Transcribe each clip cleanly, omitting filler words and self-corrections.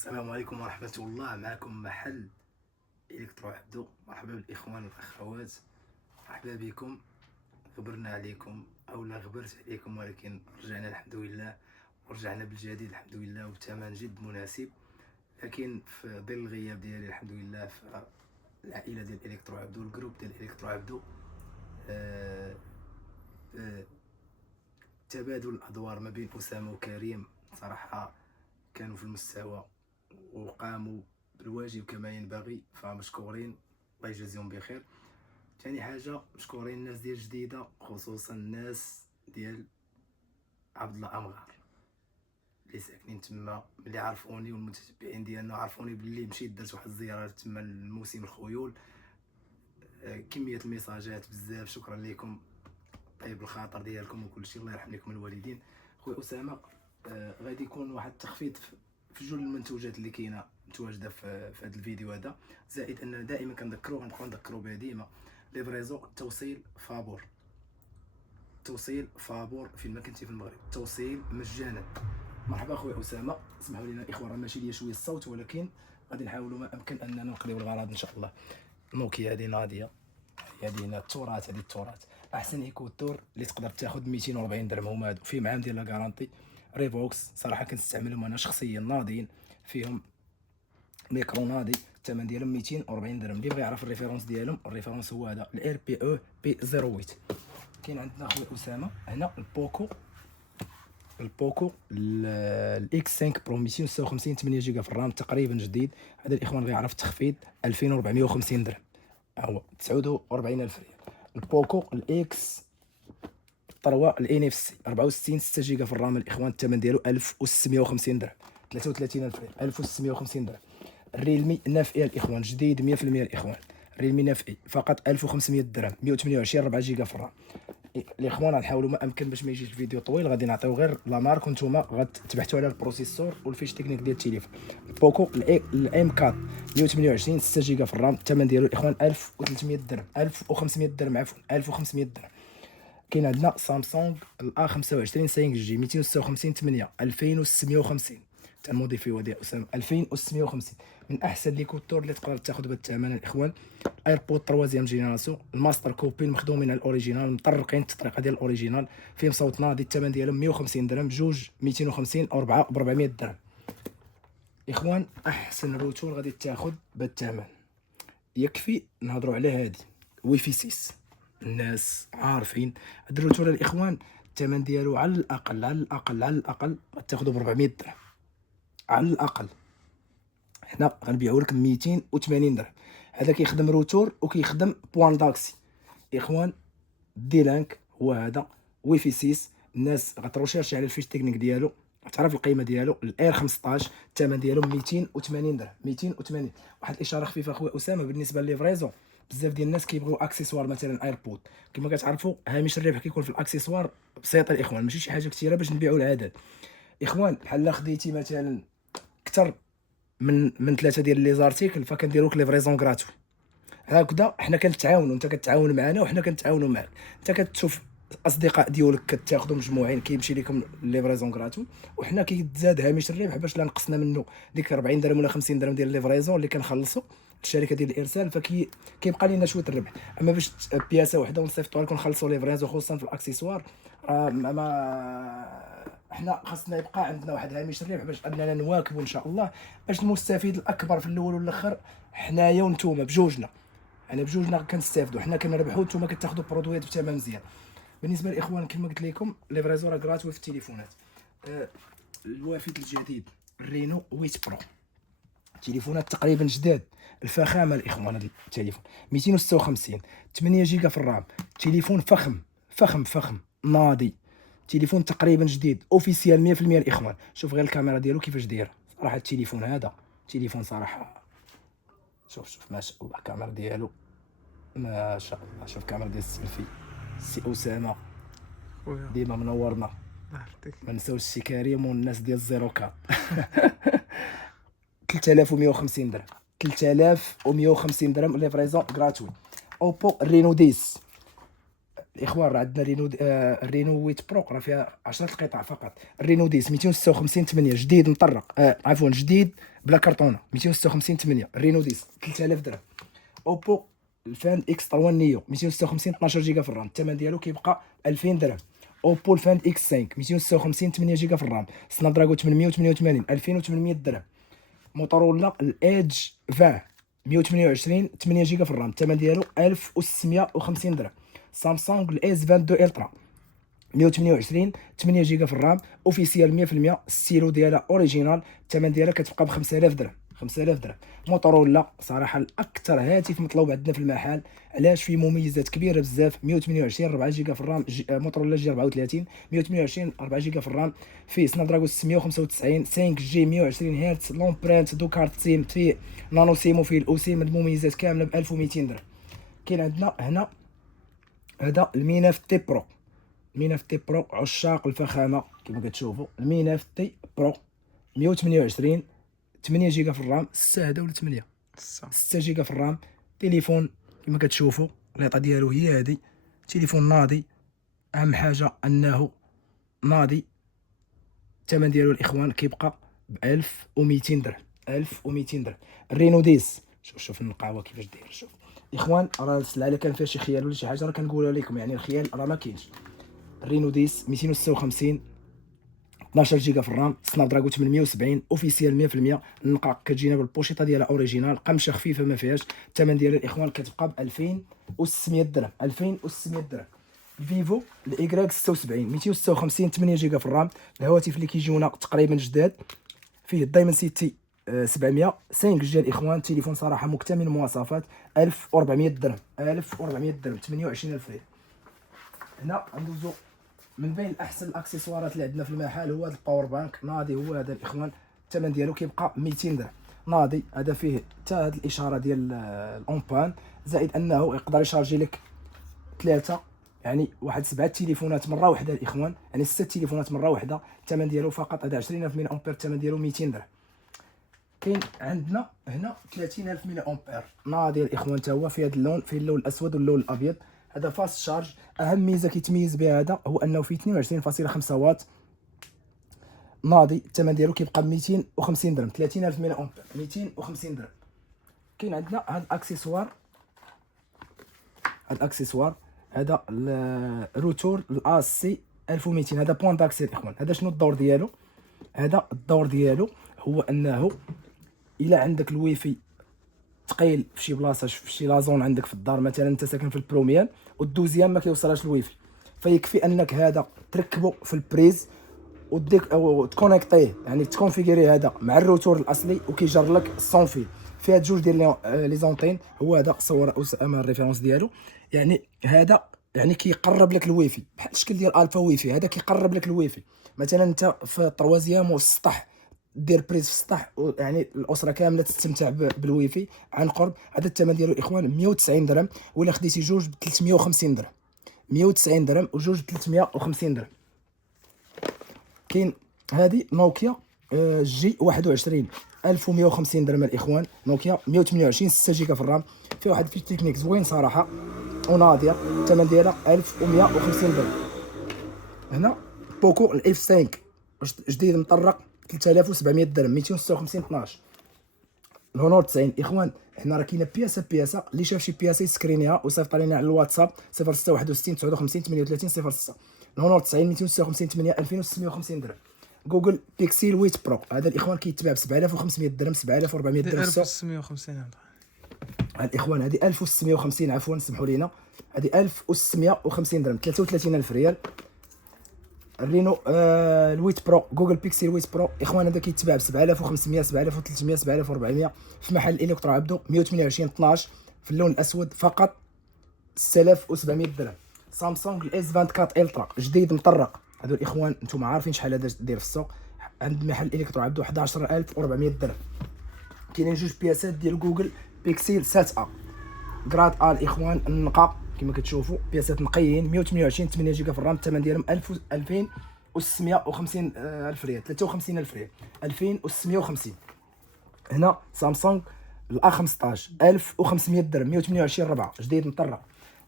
السلام عليكم ورحمة الله. معكم محل إلكترو عبدو. مرحبا بالإخوان والأخوات، مرحبا بكم. غبرنا عليكم أو لا غبرت عليكم، ولكن رجعنا الحمد لله، ورجعنا بالجديد الحمد لله وبثمن جد مناسب. لكن في ظل الغياب ديالي الحمد لله، فالعائلة ديال إلكترو عبدو، الجروب ديال إلكترو عبدو، آه، آه، تبادل الأدوار ما بين أسامة وكريم صراحة كانوا في المستوى وقاموا بالواجب كما ينبغي، فمشكورين، الله يجازيهم بخير. ثاني حاجه مشكورين الناس ديال جديده، خصوصا الناس ديال عبد الله امغار اللي ساكنين تما، اللي عرفوني والمتتبعين ديالنا عرفوني باللي مشيت درت واحد الزياره تما لموسم الخيول. كميه الميساجات بزاف، شكرا لكم، طيب الخاطر ديالكم وكل شيء، الله يرحم لكم الوالدين. خويا اسامه، غادي يكون واحد التخفيض في جل المنتوجات اللي كاينه متواجده في هذا الفيديو هذا، زائد اننا دائما كنذكروا، غنبقاو نذكروا بها ديما، ليفريزو توصيل فابور، توصيل فابور فين ما كنتي في المغرب، توصيل مجانا. مرحبا خويا اسامه، اسمحوا لنا الاخوان راه ماشي ليا شويه الصوت، ولكن غادي نحاولوا ما امكن اننا نقضيو الغرض ان شاء الله. نوكيا هذه ناضيه، هذه التراث، هذه التراث احسن ايكوتور اللي تقدر تاخذ 240 درهم، هما هادو فيهم عام ديال لا غارانتي. ريفوكس صراحه كنستعملهم انا شخصيا، ناضيين فيهم، ميكرو ناضي، الثمن ديالهم 240 درهم. اللي بغى يعرف الريفيرونس ديالهم، الريفيرونس هو هذا الار بي او بي 08. كاين عندنا خويا اسامه هنا البوكو الاكس 5 برو 256 8 جيجا في الرام تقريبا جديد. هذا الاخوان غيعرف التخفيض 2450 درهم، هو 49000 ريال. البوكو الاكس 3 الان اف سي 64 6 جيجا في الرام الاخوان، الثمن ديالو 1650 درهم، 33000 ريال، 1650 درهم. الريلمي 9 اي الاخوان جديد 100% الاخوان، ريلمي 9 اي فقط 1500 درهم، 128 4 جيجا في الرام. الاخوان غنحاولوا ما امكن باش ما يجيش الفيديو طويل، غادي نعطيو غير لا مارك وانتم غتبحثوا على البروسيسور والفيش تكنيك ديال التليفون. البوكو الام 4 128 6 جيجا في الرام، الثمن ديالو الاخوان 1300 درهم، 1500 درهم عفوا، 1500 درهم. كاين عندنا سامسونج الا 25 5 جي 256 8 2650، حتى الموديفي ديال اسامه 2650، من احسن لي كوتور اللي تقدر تاخذ بالثمن الاخوان. ايربود 3 جينيراسيون، الماستر كوبين مخدومين على الاوريجينال، مطرقين التطريقه ديال الاوريجينال، فيهم صوت ناضي، الثمن ديالهم 150 درهم، بجوج 250 او 4 ب 400 درهم. اخوان احسن روتور غادي تاخذ بالثمن. يكفي نهضروا على هادي ويفي 6، الناس عارفين هاد الروتور الاخوان، الثمن ديالو على الاقل على الاقل على الاقل غتاخذو ب 400 درهم على الاقل. حنا غنبيعو لك 280 درهم. هذا كيخدم روتور وكيخدم بوان داكسي اخوان. ديلانك هو هذا ويفي 6، الناس غتروشيرشي على الفيش تكنيك ديالو تعرف القيمه ديالو. الاير 15 الثمن ديالو 280 درهم، 280. واحد الاشاره خفيفه خويا اسامه بالنسبه لليفريزو، بزاف ديال الناس كيبغيو اكسسوار مثلا ايربود، كما كتعرفوا هامش الربح كيكون في الاكسسوار بسيط الاخوان، ماشي شي حاجه كثيره باش نبيعوا العدد. اخوان بحال خديتي مثلا اكثر من 3 ديال لي زارتيكل فكنديروا لك ليفريزون غراتو. هكذا حنا كنتعاونوا، انت كتعاون معنا وحنا كنتعاونوا معك. انت كتشوف الاصدقاء ديالك كتاخذوا مجموعين كيمشي لكم ليفريزون غراتو، وحنا كيتزاد هامش الربح باش لا نقصنا منه ديك 40 درهم ولا 50 درهم ديال ليفريزون اللي كنخلصوا الشركه ديال الارسال، كيبقى لنا شويه الربح. اما باش بياسه وحده ونصيفطوها لكم نخلصوا ليفريزون خصوصا في الاكسسوار، راه ما حنا خاصنا يبقى عندنا واحد هامش الربح باش اننا نواكبوا ان شاء الله، باش المستفيد الاكبر في الاول والاخر حنايا وانتوما بجوجنا. انا بجوجنا كنستافدوا، حنا كنربحوا نتوما كتاخذوا برودويات بثمن مزيان. بالنسبه للاخوان كما قلت لكم ليفريزو راه غراتوي في التليفونات. الوافد الجديد الرينو 8 برو، تليفونات تقريبا جداد، الفخامه الاخوان. هذا التليفون 256 8 جيجا في الرام، تليفون فخم فخم فخم ناضي، تليفون تقريبا جديد اوفيسيال 100% الاخوان. شوف غير الكاميرا ديالو كيفاش دايره، صراحه التليفون هذا تليفون صراحه، شوف ما شاء الله الكاميرا ديالو ما شاء الله. شوف كاميرا ديال السيلفي، سي اسامه خويا ديما منورنا. الله يحفظك. ما نساوش سي كريم والناس ديال الزيرو كا. 3150 درهم، 3150 درهم ليفريزون غراتوي. اوبو رينو 10 الاخوان، راه عندنا رينو الرينو 8 برو راه فيها 10 القطع فقط. الرينو 10 256 8 جديد مطرق، عفوا جديد بلا كرتونه 256 8. رينو 10 3000 درهم. اوبو الفاند اكس 3 نيو 256 12 جيجا في الرام، الثمن ديالو كيبقى 2000 درهم. اوبو الفاند اكس 5 256 8 جيجا في الرام، سناب دراجون 888 2800 درهم. موتورولا الايدج 20 128 8 جيجا في الرام، الثمن ديالو 1650 درهم. سامسونج الاس 22 الترا 128 8 جيجا في الرام، اوفيسيال 100%، السيلو ديالها اوريجينال، الثمن ديالها كتبقى ب 5000 درهم. 5000 درهم. موتورولا صراحه الاكثر هاتف مطلوب عندنا في المحل، علاش؟ فيه مميزات كبيره بزاف. 128 4 جيجا في الرام، موتورولا جي 34 128 4 جيجا في الرام، فيه سناب دراجون 695 5 جي 120 هرتز، لومبرانت دو كارتين، فيه نانو سيمو، فيه الاوسيم، المميزات كامله ب 1200 درهم. كاين عندنا هنا هذا الميناف تي برو، الميناف تي برو عشاق الفخامه كما كتشوفوا. الميناف تي برو 128 8 جيجا في الرام، 6 هذا ولا 8 6 جيجا في الرام. تليفون كما كتشوفوا اللاطه ديالو هي هذه، تليفون ناضي، اهم حاجه انه ناضي. الثمن ديالو الاخوان كيبقى ب 1200 درهم. 1200 درهم. الرينو 10 شوف النقاوه كيفاش داير. شوف اخوان راه السلعه الا كان فيها شي خيال ولا شي حاجه راه كنقولها لكم، يعني الخيال راه ما كاينش. الرينو 10 256 12 جيجا في الرام، سناب دراجون 870 اوفيسيال 100%، النقاق كتجينا بالبوشيطه ديالها اوريجينال، قمشه خفيفه ما فيهاش. الثمن ديالها الاخوان كتبقى ب 2600 درهم. 2600 درهم. فيفو الايكراك 76 256 8 جيجا في الرام، الهواتف اللي كيجيونا تقريبا جداد. فيه الدايمن سيتي 700 5 جيجا الاخوان، تليفون صراحه مكتمل المواصفات. 1400 درهم. 1400 درهم. 28000 ريال. هنا ندوزو من بين احسن الاكسسوارات اللي عندنا في المحل هو هذا الباور بانك ناضي. هو هذا الاخوان، الثمن ديالو كيبقى 200 درهم ناضي. هذا فيه حتى هذه الاشاره ديال الاونبان، زائد انه يقدر يشارجي لك 3 يعني واحد 7 تليفونات مره واحده الاخوان، يعني 6 تليفونات مره واحده. الثمن ديالو فقط هذا 20000 ملي امبير، الثمن ديالو 200 درهم. كاين عندنا هنا 30000 ملي امبير ناضي الاخوان، حتى هو في هذا اللون، فيه اللون الاسود واللون الابيض. هذا فاست شارج. اهم ميزه كيتميز بها هذا هو انه فيه 22.5 واط ناضي. الثمن ديالو كيبقى ب 250 درهم. 30000 ملي امبير 250 درهم. كاين عندنا هذا الاكسسوار، هذا الروتور الاس سي 1200، هذا بوان داكسي الاخوان. هذا شنو الدور ديالو؟ هذا الدور ديالو هو انه الا عندك الويفي ثقيل في شي بلاصه، في شي لازون عندك في الدار، مثلا انت ساكن في البروميير والدوزيام ما كيوصلهاش الويفي، فيكفي انك هذا تركبه في البريز وديك او تكونيكطيه، يعني تكونفيغوري هذا مع الروتور الاصلي وكيجر لك الصون فيل. فيها جوج ديال لي زونتين. هو هذا صور اسامه الريفيرونس ديالو، يعني هذا يعني كيقرب لك الويفي بحال الشكل ديال الفا ويفي. هذا كيقرب لك الويفي. مثلا انت في الطروازيام وفي السطح دير بريز في السطح، يعني الاسره كامله تستمتع بالويفي عن قرب. هذا الثمن ديالو الاخوان 190 درهم، ولا خديتي جوج ب 350 درهم. 190 درهم وجوج ب 350 درهم. كاين هذه نوكيا جي 21 1150 درهم الاخوان. نوكيا 128 6 جيجا في الرام، فيها واحد الفيش تكنيك زوين صراحه وناضيه. الثمن ديالها 1150 درهم. هنا بوكو الاف 5 جديد مطرق 3700 درهم. 256 12. الهونور 90 اخوان. هنا راه كاينه بياسه اللي شاف شي بياسه يسكرينيها وصيفط لينا على الواتساب 0661 59 38 06. الهونور 90 256 8 2650 درهم. جوجل بيكسيل 8 برو هذا الاخوان كيتباع ب 7500 درهم 7400 درهم. 1650 هاد الاخوان هذه 1650 عفوا سمحوا لينا، هذه 1650 درهم 33000 ريال. الرينو الويت برو جوجل بيكسيل 8 برو اخوان هذا كيتباع ب 7500 7300 7400 في محل الكترو عبدو 128 12 في اللون الاسود فقط 6700 درهم. سامسونج الاس 24 الترا جديد مطرق. هذو الاخوان نتوما عارفين شحال هذا داير في السوق، عند محل الكترو عبدو 11400 درهم. كاينين جوج بياسات ديال جوجل بيكسيل 7 غراد الاخوان النقا كما كتشوفوا، بياسات نقيين 128 8 جيجا في الرام. الثمن ديالهم 2650 الف ريال 53000 ريال 2650. هنا سامسونج الا 15 1500 درهم 128 4 جديد مطرق.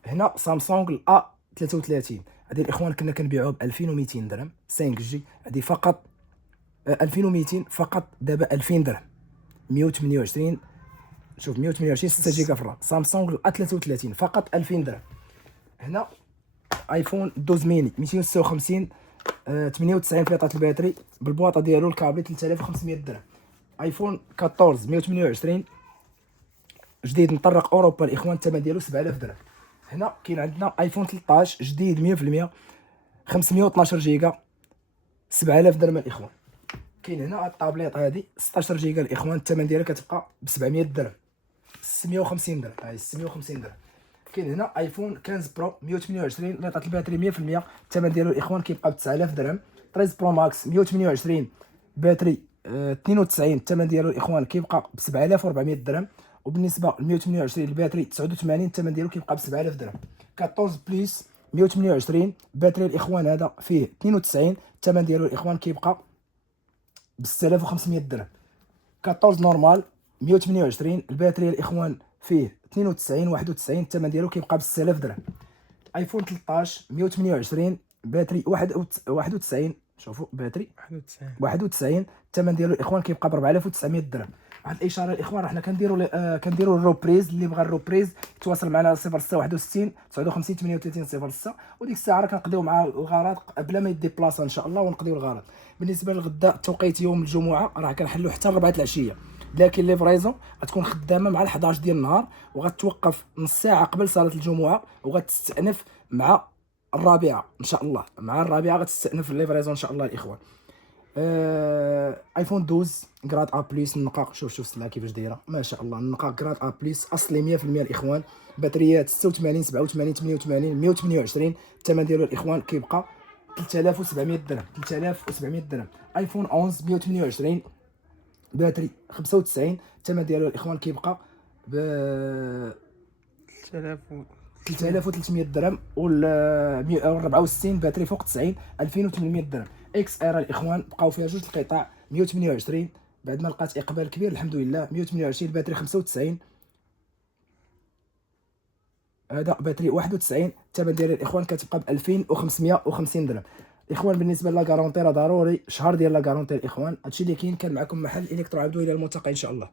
هنا سامسونج الا 33 هذه الاخوان كنا كنبيعوها ب 2200 درهم 5 جي، هذه فقط 2200 فقط، دابا 2000 درهم 128. شوف 128 6 جيجا في الرام. سامسونج A 33 فقط 2000 درهم. هنا ايفون 12 ميني 256 98 في طاقه الباتري بالبواطه ديالو الكابلي 3500 درهم. ايفون 14 128 جديد مطرق اوروبا الاخوان، الثمن ديالو 7000 درهم. هنا كاين عندنا ايفون 13 جديد 100% 512 جيجا 7000 درهم الاخوان. كاين هنا الطابليط هذه 16 جيجا الاخوان، الثمن ديالها كتبقى ب 700 درهم 650 درهم. هاي 650 درهم. كاين هنا ايفون 15 برو 128 ليطات الباتري 100%، الثمن ديالو الاخوان كيبقى ب 9000 درهم. 13 برو ماكس 128 باتري 92، الثمن ديالو الاخوان كيبقى ب 7400 درهم. وبالنسبه ل 128 الباتري 89، الثمن ديالو كيبقى ب 7000 درهم. 14 بلس 128 باتري الاخوان هذا فيه 92، الثمن ديالو الاخوان كيبقى ب 6500 درهم. 14 نورمال 128 الباتري الاخوان فيه 92 91، الثمن ديالو كيبقى ب 6000 درهم. ايفون 13 128 باتري 91، شوفوا باتري 91، الثمن ديالو الاخوان كيبقى ب 4900 درهم. واحد الاشاره الاخوان، راحنا كنديروا الروبريز. اللي بغى الروبريز يتواصل معنا 0661 59 38 06، وديك الساعه راه كنقضيو مع الغرض بلا ما يديبلاصا ان شاء الله، ونقضيو الغرض. بالنسبه للغدا توقيت يوم الجمعه راه كنحلوا حتى 4 العشيه، لكن ليفريزون غتكون خدامه مع 11 ديال النهار، وغتوقف نص ساعه قبل صلاه الجمعه، وغتستأنف مع الرابعه ان شاء الله. مع الرابعه غتستأنف الليفريزون ان شاء الله الاخوان. ايفون 12 جراد ا بلس النقاق، شوف السلعه كيفاش دايره ما شاء الله. النقاق جراد ا بلس اصلي 100% الاخوان. بطاريات 86 87 88 128، الثمن ديالو الاخوان كيبقى 3700 درهم 3700 درهم. ايفون 11 128 باتري 95، الثمن ديالو الاخوان كيبقى ب 3300 درهم. وال 64 باتري فوق 90 2800 درهم. اكس ار الاخوان بقاو فيها جوج القطع 128 بعد ما لقات اقبال كبير الحمد لله. 128 الباتري 95، هذا باتري 91، الثمن ديال الاخوان كتبقى ب 2550 درهم. الاخوان بالنسبه لا غارونتي راه ضروري شهر ديال لا غارونتي الاخوان. هادشي اللي كاين. كان معكم محل الكترو عبدو، الى الملتقى ان شاء الله.